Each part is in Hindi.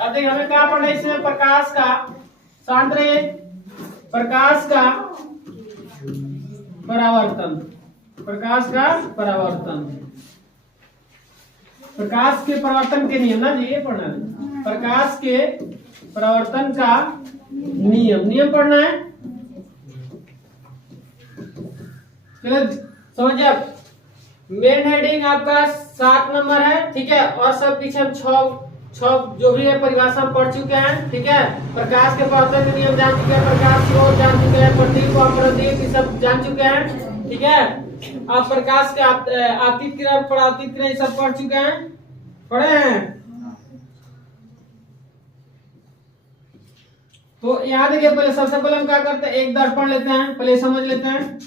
अब देखिए हमें क्या पढ़ना है इसमें, प्रकाश का शांत रहिए, प्रकाश का परावर्तन, प्रकाश का परावर्तन, प्रकाश के परावर्तन के नियम ना जी, ये पढ़ना है। प्रकाश के परावर्तन का नियम, नियम पढ़ना है। चलो समझिए आप, मेन हेडिंग आपका 7 नंबर है, ठीक है। और सब पीछे हम 6 जो भी है परिभाषा हम पढ़ चुके हैं, ठीक है। प्रकाश के परावर्तन के नियम जान चुके हैं, प्रकाश स्रोत जान चुके हैं, प्रतीक और प्रतीक ये सब जान चुके हैं, ठीक है। अब प्रकाश के आपतित किरण, परावर्तित किरण ये सब पढ़ चुके हैं, पढ़े हैं। तो यहाँ देखिए, पहले सबसे पहले हम क्या करते हैं, एक दर्पण लेते हैं, पहले समझ लेते हैं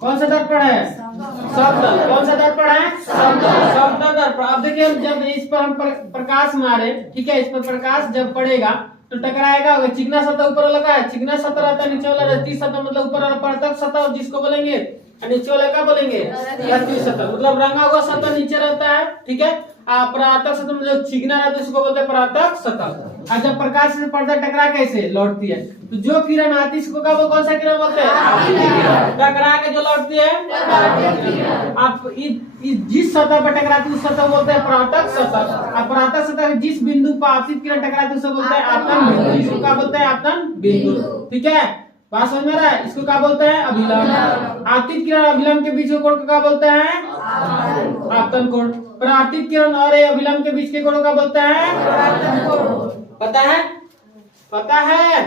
कौन सा दर्पण है, समतल। कौन सा दर्पण है, समतल दर्पण। अब देखिए जब इस पर हम प्रकाश मारे, ठीक है, इस पर प्रकाश जब पड़ेगा तो टकराएगा, चिकना सतह ऊपर वाला का है, चिकना सतह रहता है, नीचे वाला रतिय सतह, मतलब ऊपर वाला परतक सतह जिसको बोलेंगे, नीचे वाला क्या बोलेंगे, रतिय सतह, मतलब रंगा हुआ सतह नीचे रहता है, ठीक है। परावर्तक सतह मतलब चिकना रहता है उसको बोलते हैं परावर्तक सतह। और जब प्रकाश से पर्दा टकरा कैसे लौटती है, तो जो किरण आती है इसको कौन सा किरण बोलते हैं, टकरा के जो लौटती है। आप जिस सतह पर टकराती है उस सतह बोलते हैं परावर्तक सतह। अब परावर्तक सतह जिस बिंदु पर आपतित किरण टकराती है उसे बोलते हैं आपतन बिंदु, इसको क्या बोलते हैं, आपतन बिंदु, ठीक है। बात समझ में आ रहा है, इसको क्या बोलते हैं, अभिलंब। आपतित किरण अभिलंब के बीच के कोण को क्या बोलते हैं, आपतन कोण। परावर्तित किरण और अभिलंब के बीच के कोण का बोलते हैं, पता है, पता है।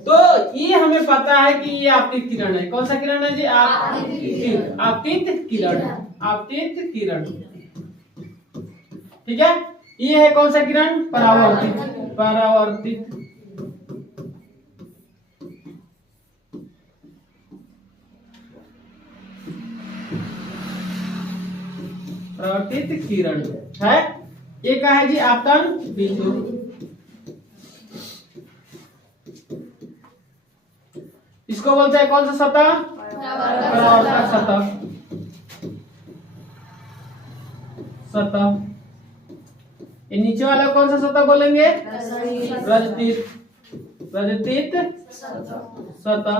तो ये हमें पता है कि ये आपतित किरण है। कौन सा किरण है जी, आपतित किरण, आपतित किरण, ठीक है। ये है कौन सा किरण, परावर्तित, परावर्तित, परावर्तित किरण है। ये क्या है जी, आपतन बिंदु। इसको बोलते हैं कौन सा सतह, परावर्तक सतह, सतह। ये नीचे वाला कौन सा सतह बोलेंगे, रजतित, रजतित सतह।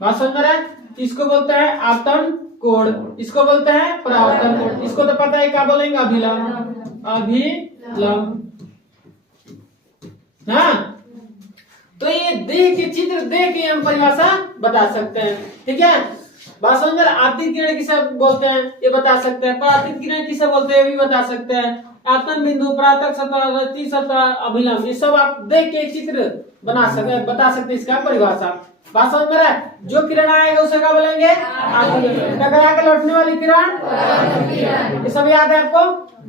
बात समझ रहा है। इसको बोलते हैं आपतन कोण, इसको बोलते हैं परावर्तन कोण। इसको तो पता है क्या बोलेंगे, अभिलंब, अभिलंब, हाँ। तो ये देख के चित्र देख के हम परिभाषा बता सकते हैं, ठीक है। बात समझ में, आपतित किरण किसे बोलते हैं ये बता सकते हैं, परावर्तित किरण किसे बोलते हैं ये भी बता सकते हैं, आपतन बिंदु, परावर्तक सतह, रतिय सतह, अभिलंब, ये सब आप देख के चित्र बना सकते, बता सकते हैं इसका परिभाषा। बात समझ में है। जो किरण आएगा उसे क्या बोलेंगे, टकरा के लौटने वाली किरण, ये सब याद है आपको।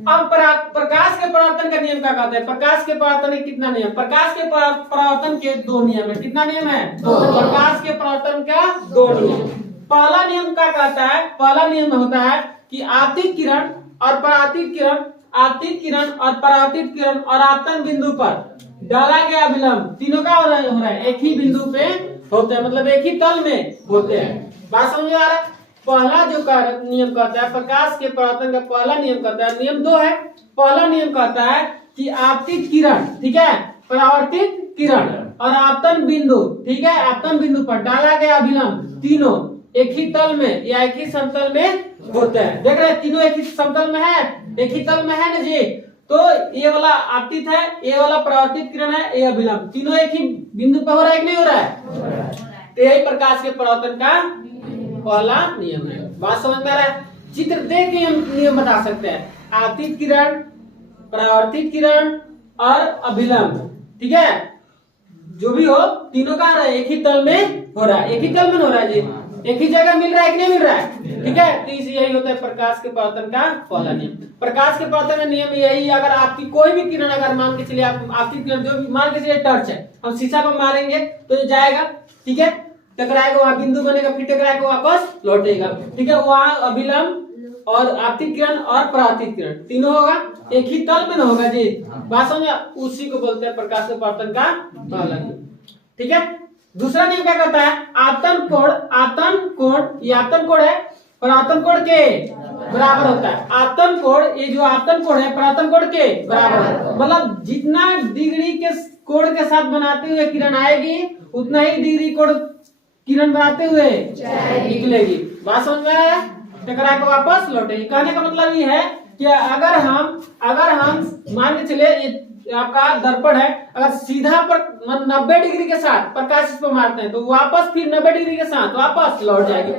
अब प्रकाश के परावर्तन का नियम क्या कहते हैं, प्रकाश के परावर्तन के कितना नियम, प्रकाश के परावर्तन के 2 नियम है। कितना नियम है, 2। प्रकाश के परावर्तन का 2 नियम। पहला नियम क्या कहता है, पहला नियम होता है कि आपतित किरण और परावर्तित किरण, आपतित किरण और परावर्तित किरण और आपतन बिंदु पर डाला गया अभिलंब, तीनों का हो रहा है एक ही बिंदु पे होते हैं, मतलब एक ही तल में होते हैं। बात समझ में आ रहा है। पहला जो नियम कहता है प्रकाश के परावर्तन का, पहला नियम कहता है, नियम 2 है। पहला नियम कहता है कि आपतित किरण, ठीक है, परावर्तित किरण और आपतन बिंदु, ठीक है, आपतन बिंदु पर डाला गया अभिलंब, तीनों एक ही तल में या एक ही समतल में होते हैं। देख रहे हैं तीनों एक ही समतल में है, एक ही तल में है ना जी। तो ये वाला आपतित है, ये वाला परावर्तित किरण है, ये अभिलंब, तीनों एक ही बिंदु पर हो रहा है कि नहीं हो रहा है। तो यही प्रकाश के परावर्तन का पहला नियम है। बात समझ में आ रहा है। चित्र देख के हम नियम बता सकते हैं, आपतित किरण, परावर्तित किरण और अभिलंब, ठीक है, जो भी हो तीनों का एक ही तल में हो रहा है, एक ही तल में हो रहा है जी, एक ही जगह मिल रहा है कि नहीं मिल रहा है, ठीक है। तो यही होता है प्रकाश के परावर्तन का पहला नियम। प्रकाश के परावर्तन का नियम यही, अगर आपकी कोई भी किरण, अगर मान के चलिए आप आपकी किरण जो भी मान के चलिए टर्च है, हम शीशा पर मारेंगे तो ये जाएगा, ठीक है, टकराएगा, वहां बिंदु बनेगा, फिर टकराएगा वापस लौटेगा, ठीक है। वहां अभिलंब और आपतित किरण और परावर्तित किरण तीनों होगा, एक ही तल में ना होगा जी। बात समझ, उसी को बोलते हैं प्रकाश के परावर्तन का पहला नियम, ठीक है। दूसरा नियम क्या कहता है, आपतन कोण, आपतन कोण, ये आपतन कोण है, परावर्तन कोण के बराबर होता है। आपतन कोण, ये जो आपतन कोण है परावर्तन कोण के बराबर है। मतलब जितना डिग्री के कोण के साथ बनाते हुए किरण आएगी उतना ही डिग्री कोण किरण बनाते हुए निकलेगी। बात समझ में आया? टकरा के वापस लौटेगी। कहने का मतलब ये है कि अगर हम मान के चले ये आपका दर्पण है, अगर सीधा पर 90 डिग्री के साथ प्रकाश इस पर मारते हैं तो वापस फिर 90 डिग्री के साथ वापस लौट जाएगी।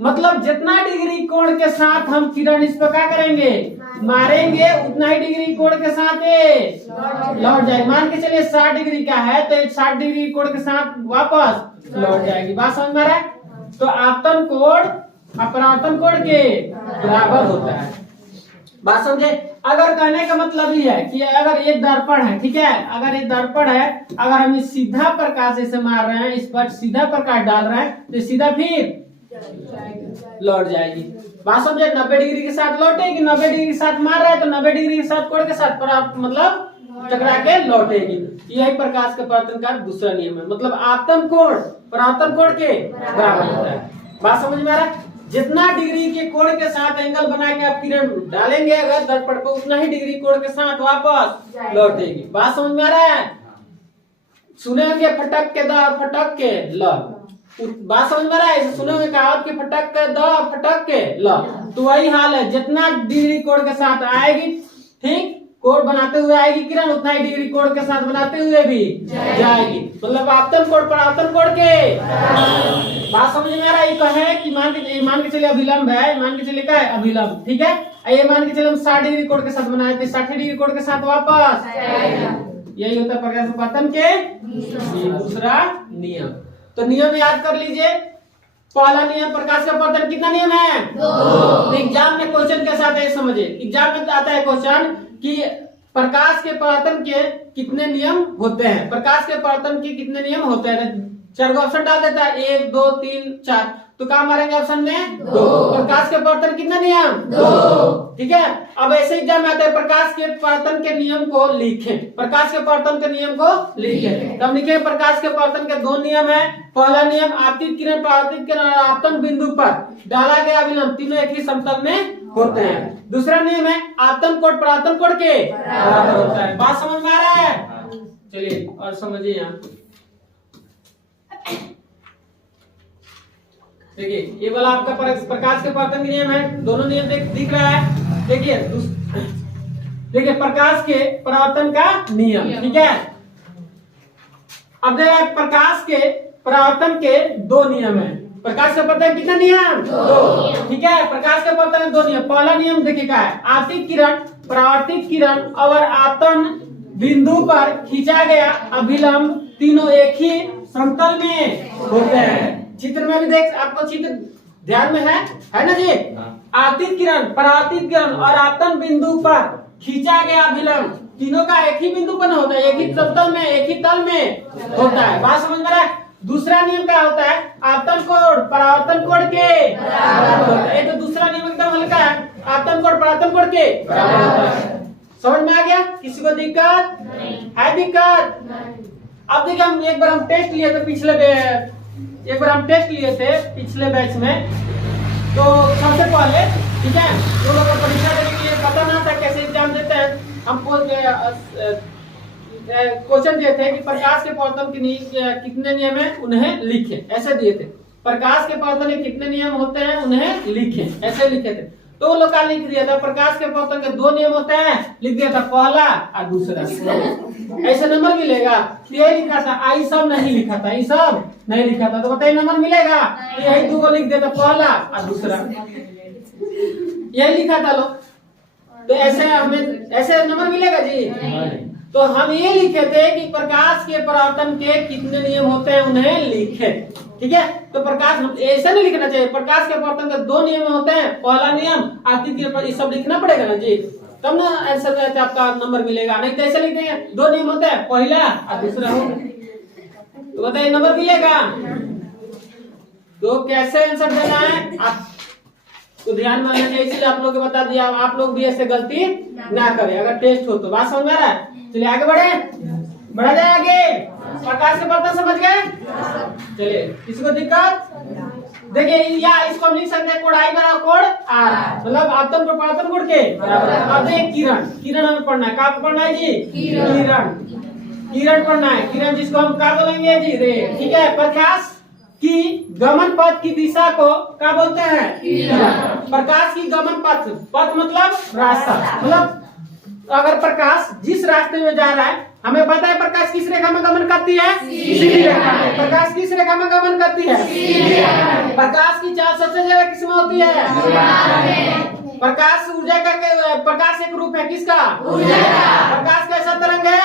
मतलब जितना डिग्री कोण के साथ हम किरण इस पर क्या करेंगे मारेंगे उतना ही डिग्री कोण के साथ लौट जाएगी। मान के चलिए 60 डिग्री का है तो 60 डिग्री कोण के साथ वापस लौट जाएगी। बात समझ में आ रहा है? तो आपतन कोण अपरावर्तन कोण के बराबर होता है। बात समझे? अगर कहने का मतलब ये है कि अगर ये दर्पण है, ठीक है, अगर ये दर्पण है, अगर हम सीधा प्रकाश ऐसे मार रहे हैं, इस पर सीधा प्रकाश डाल रहे हैं तो सीधा फिर लौट जाएगी। बात समझे? 90 डिग्री के साथ लौटेगी, 90 डिग्री के साथ मार रहा है तो 90 डिग्री के साथ कोण के साथ मतलब टकरा के लौटेगी। यही प्रकाश के परावर्तन का दूसरा नियम है। मतलब आपतन कोण परावर्तन कोण के बराबर होता है। बात समझ में आ रहा है? जितना डिग्री के कोण के साथ एंगल बना के आप किरण डालेंगे अगर दर्पण पर उतना ही डिग्री कोण के साथ वापस लौटेगी। बात समझ में आ रहा है? सुनेंगे फटक के द फटक के ल। बात समझ में आ रहा है? सुने हुए कहावत के फटक के द फटक के ल। तो वही हाल है, जितना डिग्री कोण के साथ आएगी, ठीक, कोण बनाते हुए आएगी किरण उतना ही डिग्री कोण के साथ बनाते हुए भी जाएगी। मतलब आपतन कोण परावर्तन कोण के। बात समझ में आ रहा है? ये कहे कि मान के चलिए अभिलंब है, मान के चलिए क्या है अभिलंब, ठीक है, ये मान के चलिए हम 60 डिग्री कोण के साथ बनाए थे, 60 डिग्री कोण के साथ वापस यही होता है प्रकाश अपवर्तन के दूसरा नियम। तो नियम याद कर लीजिए। पहला नियम प्रकाश का अपवर्तन कितना नियम है? 2। एग्जाम में क्वेश्चन कैसा आता है समझिए। एग्जाम में आता है क्वेश्चन कि प्रकाश के परावर्तन के कितने नियम होते हैं। प्रकाश के परावर्तन के कितने नियम होते हैं? 4 ऑप्शन डाल देता है, 1 2 3 4। तो क्या मारेंगे ऑप्शन में? 2। प्रकाश के परावर्तन कितने नियम? 2। ठीक है। अब ऐसे एग्जाम में आता है प्रकाश के परावर्तन के नियम को लिखें। प्रकाश के परावर्तन के नियम को लिखें। तब लिखे प्रकाश के परावर्तन के 2 नियम है। पहला नियम आपतित किरण परावर्तित किरण और आपतन बिंदु पर डाला गया अभिलंब तीनों एक ही समतल में होते हैं। दूसरा नियम है आपतन कोण परावर्तन कोण के बराबर होता है। बात समझ में आ रहा है? चलिए और समझिए यहाँ। देखिए ये वाला आपका प्रकाश के परावर्तन के नियम है। दोनों नियम दिख रहा है। देखिए प्रकाश के परावर्तन का नियम, ठीक है। अब देखिए प्रकाश के परावर्तन के 2 नियम है। प्रकाश का परावर्तन कितना नियम? 2। ठीक है। प्रकाश का परावर्तन 2 नियम। पहला नियम देखिए क्या है? आपतित किरण परावर्तित किरण और आपतन बिंदु पर खींचा गया अभिलंब तीनों एक ही समतल में होते हैं। चित्र में भी देख, आपको चित्र ध्यान में है ना जी? आपतित किरण परावर्तित किरण और आपतन बिंदु पर खींचा गया अभिलंब तीनों का एक ही बिंदु पर होता है, एक ही समतल में, एक ही तल में होता है। बात समझ में आ रहा है? दूसरा नियम क्या होता है? आपतन कोण परावर्तन कोण के बराबर होता है। ये तो दूसरा नियम एकदम हल्का है। आपतन कोण परावर्तन कोण के बराबर होता है। समझ में आ गया? किसी को दिक्कत है? दिक्कत? अब देखिए हम एक बार हम टेस्ट लिए थे पिछले बैच में। तो सबसे पहले, ठीक है, जो लोग परीक्षा देने के लिए पता ना था कैसे एग्जाम देते हैं, हमको क्वेश्चन दिए थे कि प्रकाश के परावर्तन के कितने नियम है उन्हें लिखें, ऐसे दिए थे। प्रकाश के परावर्तन के कितने नियम होते हैं उन्हें लिखें, ऐसे लिखे थे। तो लोग का लिख दिया था प्रकाश के परावर्तन के 2 नियम होते हैं, लिख दिया था पहला और दूसरा। ऐसे नंबर मिलेगा? यही लिखा था, आई सब नहीं लिखा था, ये सब नहीं लिखा था। तो बताइए नंबर मिलेगा? यही 2 को लिख दिया था, पहला और दूसरा, यही लिखा था लोग। तो ऐसे हमें ऐसे नंबर मिलेगा जी? तो हम ये लिखे थे कि प्रकाश के परावर्तन के कितने नियम होते हैं उन्हें लिखें, ठीक है। तो प्रकाश ऐसा नहीं लिखना चाहिए। प्रकाश के परावर्तन के 2 नियम होते हैं। पहला नियम आपतित किरण, ये सब लिखना पड़ेगा ना जी, तब ना आंसर में आपका नंबर मिलेगा। नहीं तो ऐसे लिख देंगे 2 नियम होते हैं, पहला और दूसरा होगा, तो बताइए नंबर मिलेगा? तो कैसे आंसर देना है आप तो ध्यान में रखना चाहिए, इसलिए आप लोग को बता दिया। आप लोग भी ऐसे गलती ना करें अगर टेस्ट हो तो। बात समझ में आ रहा है? चलिए आगे बढ़ा जाए आगे। प्रकाश के परावर्तन समझ गए? चलिए, किसी को दिक्कत? देखिए या इसको हम लिख सकते हैं कोड आई बराबर कोड आर, मतलब आतन पर परातन गुण के बराबर। अब देखिए किरण, किरण हमें पढ़ना है, क्या पढ़ना है जी? किरण, किरण पढ़ना है। किरण जिसको हम क्या बोलेंगे जी? रे, ठीक है। प्रकाश की गमन पथ की दिशा को क्या बोलते हैं? किरण। प्रकाश की गमन पथ, पथ मतलब रास्ता, मतलब अगर प्रकाश जिस रास्ते में जा रहा है, हमें पता है प्रकाश किस रेखा में गमन करती है? सीधी रेखा में। प्रकाश किस रेखा में गमन करती है? सीधी रेखा में। प्रकाश की चाल सबसे ज्यादा किस में होती है? प्रकाश ऊर्जा का, प्रकाश एक रूप है किसका? ऊर्जा का। प्रकाश कैसा तरंग है?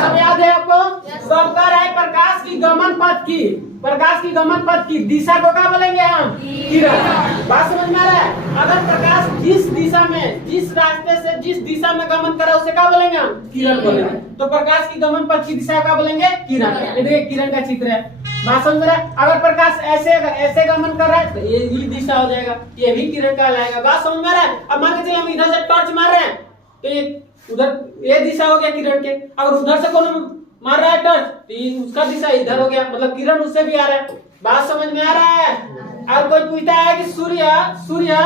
सब याद है आपको? सब कह रहा है प्रकाश की गमन पथ की, प्रकाश की गमन पथ की दिशा को क्या बोलेंगे हम? किरण। बात समझ में आ रहा है? अगर प्रकाश जिस दिशा में, जिस रास्ते से जिस दिशा में गमन कर रहा है उसे क्या बोलेंगे हम? किरण बोलेंगे। तो प्रकाश की गमन पथ की दिशा क्या बोलेंगे? किरण। ये देखिए किरण का चित्र है, बात समझ में आ रहा है? अगर प्रकाश ऐसे गमन कर रहा है तो ये दिशा हो जाएगा, ये भी किरण कहलाएगा। बात समझ में आ रहा है? अब मान के चलिए हम इधर से टॉर्च मार रहे हैं तो ये उधर ये दिशा हो गया किरण के, अगर उधर से कोनो मार रहा है टॉर्च तो उसका दिशा इधर हो गया, मतलब किरण उससे भी आ रहा है। बात समझ में आ रहा है? अगर कोई पूछता है कि सूर्य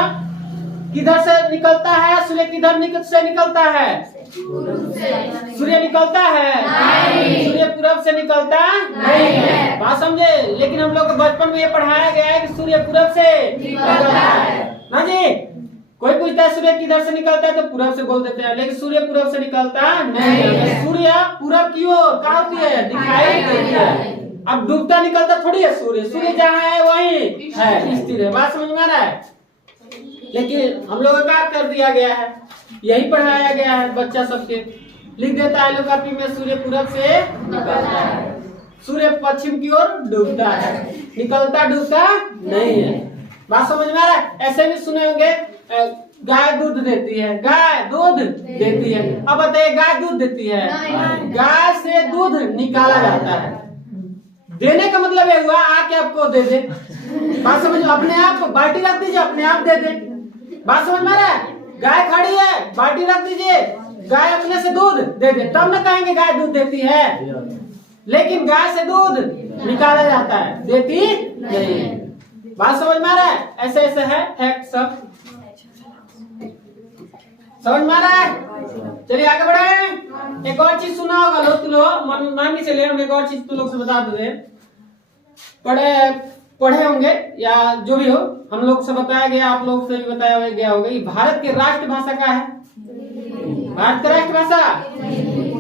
किधर से निकलता है, सूर्य किधर से निकलता है? सूर्य निकलता है नहीं। सूर्य पूरब से निकलता नहीं है। बात समझे? लेकिन हम लोग को बचपन में ये पढ़ाया गया है कि सूर्य पूरब से निकलता है ना जी। कोई पूछता है सूर्य किधर से निकलता है तो पूरब से बोल देते हैं, लेकिन सूर्य पूरब से निकलता नहीं है। सूर्य पूरब की ओर क्या होती है? दिखाई देती है। अब डूबता निकलता थोड़ी है सूर्य, सूर्य जहाँ है वहीं है, स्थिर है। बात समझ में आ रहा है? लेकिन हम लोगों का कर दिया गया है, यही पढ़ाया गया है, बच्चा सबके लिख देता है लोग कॉपी में सूर्य पूरब से निकलता है, सूर्य पश्चिम की ओर डूबता है, निकलता डूबता नहीं है। बात समझ में आ रहा है? ऐसे भी सुने होंगे गाय दूध देती है, गाय दूध देती है। अब बताइए गाय दूध देती है? गाय से दूध निकाला जाता है। देने का मतलब ये हुआ आके आपको दे दे। बात समझ, अपने आप बाल्टी रख दीजिए अपने आप दे दे। बात समझ में आ रहा है? गाय खड़ी है, बाल्टी रख दीजिए, गाय अपने से दूध दे दे, तब न कहेंगे गाय दूध देती है। लेकिन गाय से दूध निकाला जाता है, देती नहीं। बात समझ में आ रहा है? ऐसे ऐसे है फैक्ट सब समझ में आ रहा है? चलिए आगे बढ़े। एक और चीज सुना होगा लोग, मान के चले हम एक और चीज तुम लोग से बता दे, पढ़े होंगे या जो भी हो, हम लोग से बताया गया, आप लोग से भी बताया गया होगा कि भारत की राष्ट्रभाषा क्या है? भारत की राष्ट्रभाषा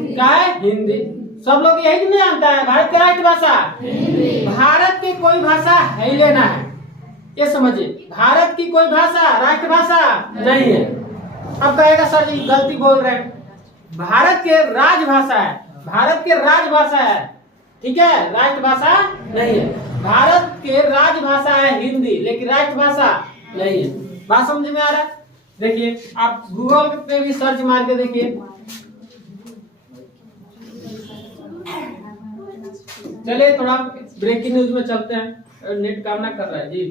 क्या है? हिंदी। सब लोग यही नहीं जानता है भारत की राष्ट्रभाषा? भारत की कोई भाषा है ही लेना है, ये समझिए। भारत की कोई भाषा राष्ट्रभाषा नहीं है। अब कहेगा सर जी गलती बोल रहे हैं, भारत के राजभाषा है, भारत के राजभाषा है, ठीक है, राष्ट्रभाषा नहीं है। भारत के राजभाषा है हिंदी, लेकिन राष्ट्रभाषा नहीं है। बात समझ में आ रहा है? देखिए आप गूगल पे भी सर्च मार के देखिए। चलिए थोड़ा ब्रेकिंग न्यूज में चलते हैं, नेट काम ना कर रहा है जी।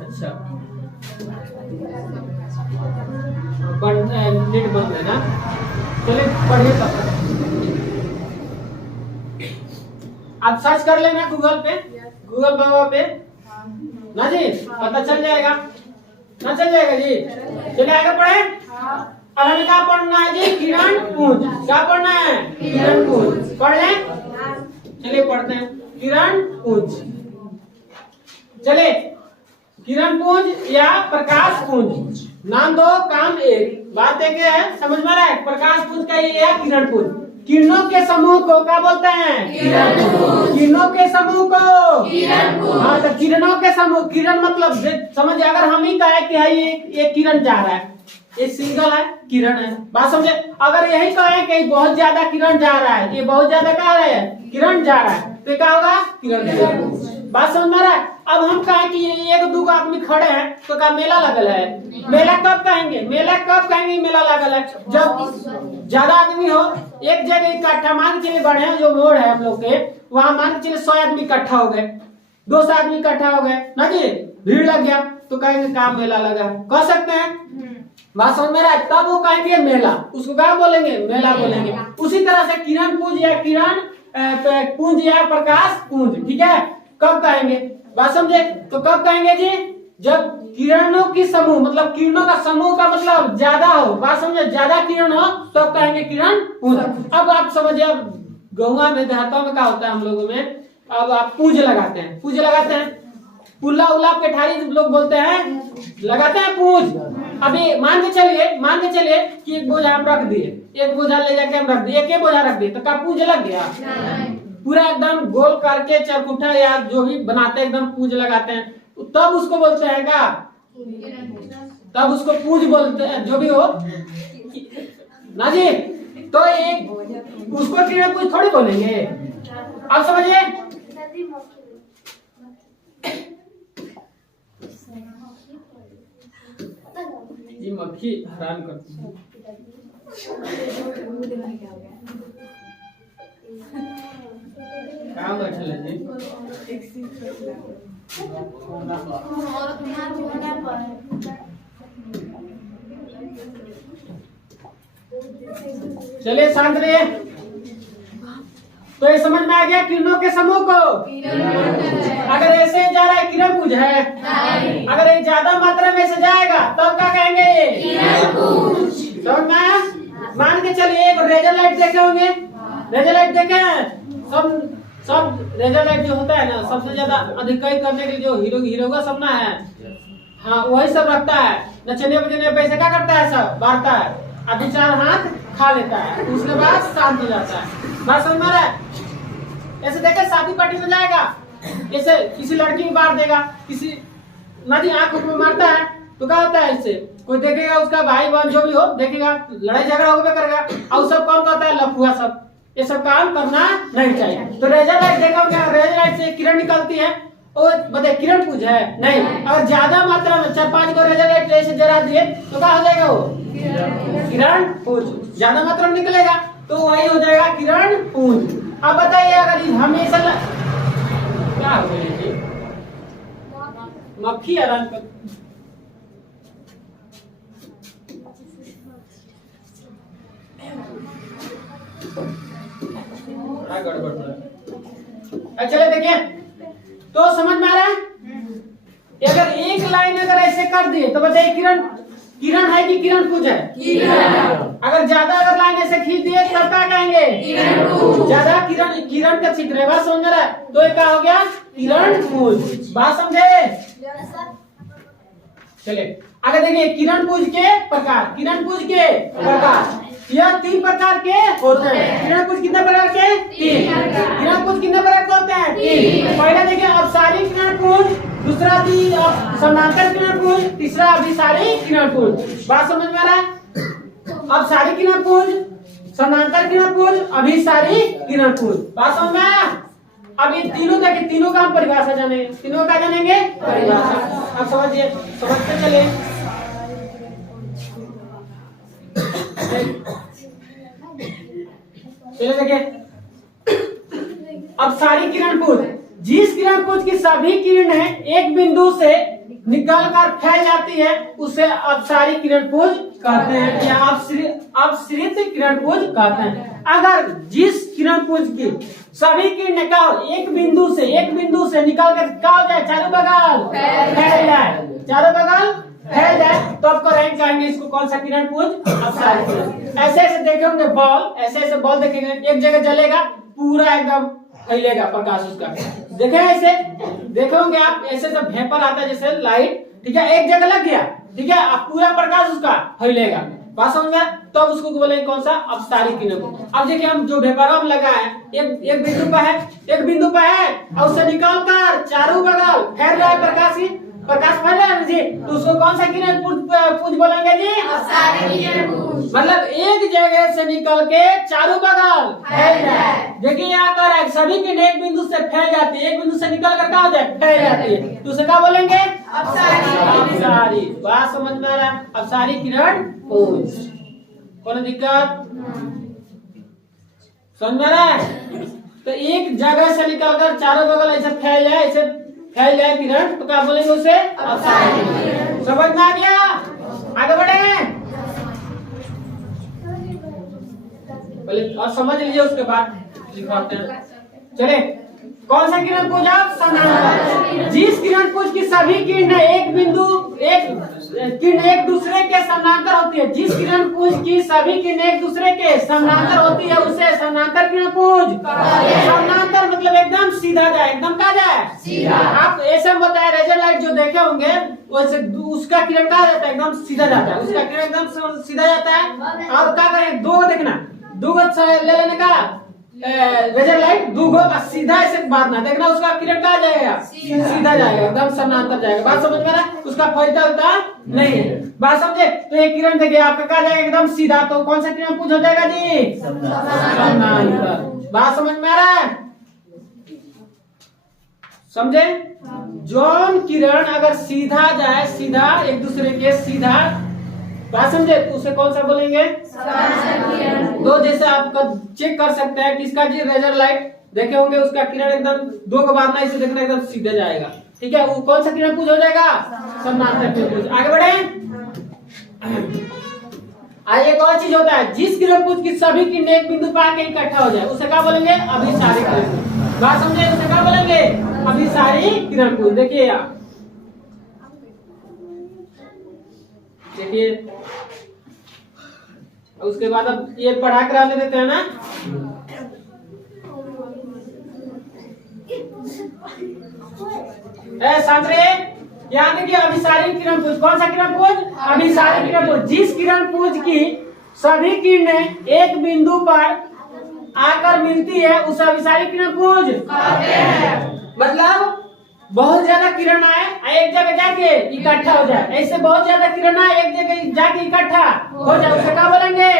अच्छा नेट बंद है ना, चलिए पढ़िए तब तक। आप सर्च कर लेना गूगल पे, गूगल बाबा पे ना जी, पता चल जाएगा ना, चल जाएगा जी। चलिए आगे पढ़े। अब हमें क्या पढ़ना है जी? किरण पुंज। क्या पढ़ना है? किरण पुंज। पढ़ लें, चलिए पढ़ते हैं किरण पुंज। चलिए किरण पुंज या प्रकाश पुंज, नाम दो काम एक। बात एक है, समझ में आ रहा है? प्रकाश पुंज का ये है किरण पुंज। किरणों के समूह को क्या बोलते हैं? किरण पुंज। किरणों के समूह को किरण पुंज। हाँ तो किरणों के समूह, किरण मतलब समझिए, अगर हम ही कहे कि है ये किरण जा रहा है, ये सिंगल है, किरण है। बात समझे? अगर यही कहे कि बहुत ज्यादा किरण जा रहा है, ये बहुत ज्यादा कह रहे हैं किरण जा रहा है, तो क्या होगा? किरण। बात समझ में आ रहा है? अब हम कहें कि ये एक दो आदमी खड़े हैं तो क्या मेला लगल है? मेला कब कहेंगे? मेला कब कहेंगे मेला लगल है? जब ज्यादा आदमी हो, एक जगह इकट्ठा, मान के चलिए बढ़े जो मोड़ है हम लोग के, वहां मान के चलिए 100 आदमी इकट्ठा हो गए, 200 आदमी इकट्ठा हो गए ना जी, भीड़ लग गया, तो कहेंगे काम मेला लगा, कह सकते हैं। बात समझ में आ रहा है? तब वो कहेंगे मेला, उसको क्या बोलेंगे? मेला बोलेंगे। उसी तरह से किरण पुंज या किरण पुंज या प्रकाश पुंज, ठीक है, कब कहेंगे? बात समझे? तो कब कहेंगे जी? जब किरणों की समूह, मतलब किरणों का समूह का मतलब ज्यादा हो, बात समझे, ज्यादा किरण हो तब तो कहेंगे किरण पुंज। अब आप समझिए, अब गौवा में देहातों में क्या होता है हम लोगों में, अब आप पूज लगाते हैं, पूज लगाते हैं, पुल्ला उल्ला पेठारी लोग बोलते हैं, लगाते हैं पूज। अभी मान के चलिए कि एक बोझा हम रख दिए, एक बोझा ले जाके हम रख दिए, एक ही बोझा रख दिए, तो क्या पूज लग गया? पूरा एकदम गोल करके चरकुटा या जो भी बनाते हैं एकदम पूज लगाते हैं, तब उसको बोलते हैं क्या? तब उसको पूज बोलते हैं, जो भी हो ना जी। तो एक उसको किरण पूज थोड़ी बोलेंगे, आप समझिए। ये मक्खी हैरान करती है। कहाँ बैठल है जी? चलिए शांत रहिए। तो ये समझ में आ गया किरणों के समूह को? अगर ऐसे जा रहा है किरण पुंज है, अगर ये ज्यादा मात्रा में से जाएगा तब क्या कहेंगे? समझ में आया? मान के चलिए एक रेजर लाइट देखे होंगे, रेजर लाइट देखे हैं सब रेजर लाइट जो होता है ना, सबसे ज्यादा अधिकई करने के लिए जो हीरो का सब ना है, हाँ वही सब रखता है, नचने बजने पैसे क्या करता है, सब बांटता है, अभी 4 हाथ खा लेता है, उसके बाद शांत हो जाता है। बात समझ में आ रहा है? ऐसे देखे शादी पार्टी में जाएगा, ऐसे किसी लड़की को मार देगा, किसी नदी आंख में मारता है, तो क्या होता है? इससे कोई देखेगा, उसका भाई बहन जो भी हो देखेगा, लड़ाई झगड़ा होगा करेगा, और सब कौन करता है? लफुआ सब। ये सब काम करना नहीं चाहिए। तो रेजर लाइट देखा क्या? रेजर लाइट से किरण निकलती है, और बताइए किरण पुंज है? नहीं। अगर ज्यादा मात्रा में 4-5 को रेजर लाइट ऐसे जला दिए तो क्या हो जाएगा? वो किरण पुंज ज्यादा मात्रा में निकलेगा, तो वही हो जाएगा किरण पुंज। अब बताइए अगर हमेशा क्या हो गया? मक्खी आराम कर गड़बड़। चले देखिए, तो समझ में आ रहा है? अगर एक लाइन अगर ऐसे कर दिए तो बताइए किरण है कि किरण पुंज है? अगर ज्यादा अगर लाइन ऐसे खींच दिए तब क्या कहेंगे? ज्यादा किरण का चित्र है, बात समझ रहा है? तो ये क्या हो गया? किरण पुंज। बात समझे? चलिए आगे देखिए, किरण पुंज के प्रकार। किरण पुंज के प्रकार यह 3 प्रकार के होते हैं। किरण पुंज कितने प्रकार के? 3। किरण पुंज कितने प्रकार के होते हैं? 3। पहला देखिए अपसारी किरण पुंज, दूसरा समांतर किरण पुंज, तीसरा अभिसारी किरण पुंज। बात समझ में आ रहा है? अपसारी किरण पुंज, समांतर किरण पुंज, अभिसारी किरण पुंज। बात समझ में आया? अब ये तीनों देखिए, तीनों का हम परिभाषा जानेंगे। तीनों का जानेंगे परिभाषा। अब समझिए, समझते चले। चलिए देखिए, अपसारी किरण पुंज, जिस किरण पुंज की सभी किरणें एक बिंदु से निकलकर फैल जाती है उसे अपसारी किरण पुंज कहते हैं, या अपसृत किरण पुंज कहते हैं। अगर जिस किरण पुंज की सभी किरणें का एक बिंदु से निकलकर क्या हो जाए? चारों बगल फैल जाए, चारों बगल फैल जाए, तो आपको रैंक कहेंगे इसको कौन सा किरण पुंज? अपसारी किरण। ऐसे ऐसे देखे होंगे बॉल, ऐसे ऐसे बॉल देखेंगे, एक जगह जलेगा, पूरा एकदम फैलेगा प्रकाश उसका। देखे ऐसे देखे होंगे आप, ऐसे सब वेपर आता है जैसे लाइट, ठीक है, एक जगह लग गया, ठीक है, अब पूरा प्रकाश उसका फैलेगा। बात समझ गया? तो अब उसको बोलेंगे कौन सा? अपसारी किरण पुंज। अब देखिए, हम जो वेपर हम लगा है, एक बिंदु पर है, और उससे निकलकर चारों बगल फैल रहा है प्रकाश फैल रहा है जी, तो उसको कौन सा किरण पुंज बोलेंगे जी? अपसारी किरण पुंज। मतलब एक जगह से निकल के चारों बगल फैल जाए। देखिए यहाँ कर है, सभी किरणें एक बिंदु से फैल जाती है, एक बिंदु से निकल कर क्या हो जाए? फैल जाती है, तो उसे क्या बोलेंगे? अपसारी। बात समझ में आ रहा है? अपसारी किरण पुंज। कोई दिक्कत? समझ में आ रहा है? तो एक जगह से निकलकर चारों बगल ऐसे फैल जाए किरण, तो क्या बोलेंगे उसे? अपसारी। समझ में आ गया? आगे बढ़ेंगे। पहले और समझ लीजिए, उसके बाद लिखवाते हैं। चले, कौन सा किरण पुंज? आप समानांतर। जिस किरण पुंज की सभी किरणें एक दूसरे के समानांतर होती है, जिस किरण पुंज की सभी किरणें एक दूसरे के समानांतर होती है उसे समानांतर किरण पुंज। समानांतर मतलब एकदम सीधा जाए, एकदम कहाँ जाए? सीधा। आप ऐसा बताया लेजर लाइट जो देखे होंगे वैसे उसका किरण कहाँ जाता है? एकदम सीधा जाता है, उसका किरण एकदम सीधा जाता है। और क्या करें, दो देखना, दो ले लेने का लेजर लाइट, दूगो सीधा ऐसे मारना, देखना उसका किरण कहाँ जाएगा? सीधा जाएगा, एकदम समानांतर जाएगा। बात समझ में आ रहा है? उसका फैलता होता नहीं है। बात समझे? तो एक किरण देखिए आपका कहाँ जाएगा? एकदम सीधा। तो कौन सा किरण पुंज हो जाएगा जी? समानांतर। बात समझ में आ रहा है? समझे? जौन किरण अगर सीधा जाए, सीधा एक दूसरे के सीधा, बात समझे, तो उसे कौन सा बोलेंगे? तो जैसे आप चेक कर सकते हैं किसका जी लेजर लाइट देखे होंगे, उसका किरण एकदम दो को मारना, इसे देखना एकदम सीधे जाएगा। ठीक है, वो कौन सा किरण पुंज हो जाएगा? समानांतर किरण पुंज। आगे बढ़े। एक और चीज होता है, जिस किरण पुंज की सभी किरणें एक बिंदु पर आके इकट्ठा हो जाए उसे क्या बोलेंगे? अभिसारी किरण पुंज। बात समझे? उसे क्या बोलेंगे? अभिसारी किरण पुंज। देखिए आप, देखिए उसके बाद अब ये पढ़ा करा देते हैं ना। सांत्रे, यहाँ देखिए अभिसारी किरण पुंज। कौन सा किरण पुंज? अभिसारी किरण पुंज। जिस किरण पुंज की सभी किरणें एक बिंदु पर आकर मिलती है उसे अभिसारी किरण पुंज कहते हैं। मतलब बहुत ज्यादा किरण आए एक जगह जाके इकट्ठा हो जाए, ऐसे बहुत ज्यादा किरण आए एक जगह जाके इकट्ठा हो जाए उसे क्या बोलेंगे?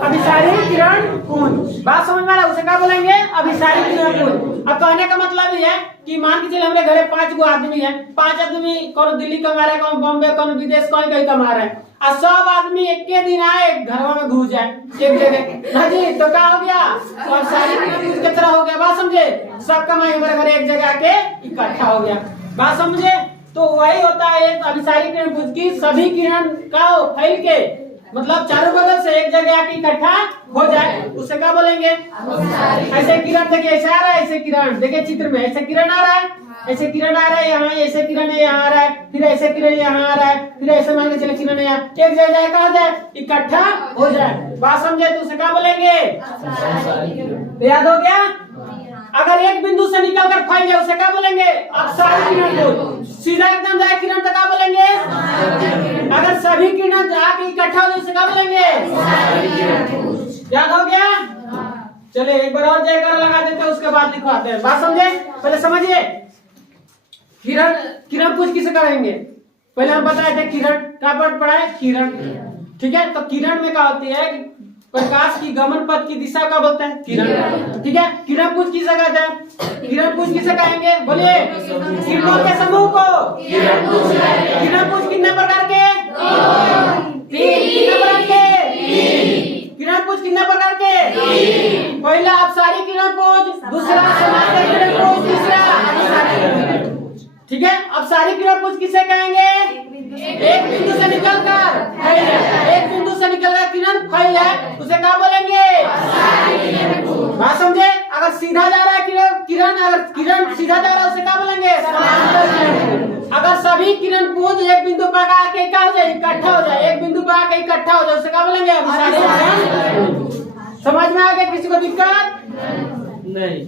अभिसारी किरण पुंज। बात समझ में आ रहा है? उसे क्या बोलेंगे? अभिसारी किरण पुंज। अब कहने का मतलब ये है कि मान के चलिए हमारे घरे 5 गो आदमी है, 5 आदमी कौन दिल्ली कमा रहा है, कौन बॉम्बे, कौन विदेश, कौन कहीं कमा रहा है, और सब आदमी एक के दिन आए घरवा में घुस जाए एक जगह। हाँ जी, तो क्या हो गया? अभिसारी किरण पुंज की तरह हो गया। बात समझे? सब कमाई हमारे घर एक जगह आके इकट्ठा हो गया। बात समझे? तो वही होता है एक अभिसारी किरण पुंज की सभी किरण का फैल के, मतलब चारों बगल से एक जगह आके इकट्ठा हो जाए उसे क्या बोलेंगे? ऐसे किरण देखिए, ऐसे आ रहा है, ऐसे किरण देखिए चित्र में, ऐसे किरण आ रहा है, ऐसे किरण आ रहा है यहाँ, ऐसे किरण यहाँ आ रहा है, फिर ऐसे किरण यहाँ आ रहा है, फिर ऐसे मान के चले किरण यहाँ एक जगह कहा जाए इकट्ठा हो जाए। बात समझे? तो उसे क्या बोलेंगे? तो याद हो गया? अगर एक बिंदु से निकल कर फैल जाए उसे क्या बोलेंगे? अपसारी किरण पुंज। सीधा एकदम जाए किरण तो क्या बोलेंगे? अगर सभी किरण जाके इकट्ठा हो जाए उसे क्या बोलेंगे? याद हो गया? चले एक बार और जयकार लगा देते हैं, उसके बाद लिखवाते हैं। बात समझे? पहले समझिए, किरण पुंज किसे करेंगे? पहले हम बताए थे किरण का पाठ पढ़ा है, किरण। ठीक है, तो किरण में क्या होती है? प्रकाश की गमन पथ की दिशा का बोलते हैं किरण। ठीक है, किरण पुंज किसे कहते हैं? किरण पुंज किसे कहेंगे? बोलिए। किरणों के समूह को किरण पुंज कितने प्रकार के? 3। कितने प्रकार के? किरण पुंज कितने प्रकार के? पहला अपसारी किरण पुंज, दूसरा समानांतर किरण पुंज, तीसरा अभिसारी किरण पुंज। ठीक है, अपसारी किरण पुंज किसे कहेंगे? एक बिंदु से निकलकर फैल जाए, एक बिंदु से निकलकर किरण फैल जाए उसे क्या बोलेंगे? बात समझे? अगर सीधा जा रहा है किरण अगर किरण सीधा जा रहा है उसे क्या बोलेंगे? समानांतर किरण। अगर सभी किरण पुंज एक बिंदु पर आके क्या हो जाए? इकट्ठा हो जाए, एक बिंदु पर आके इकट्ठा हो जाए उसे क्या बोलेंगे? अभिसारी किरण। समझ में आ गया? किसी को दिक्कत नहीं?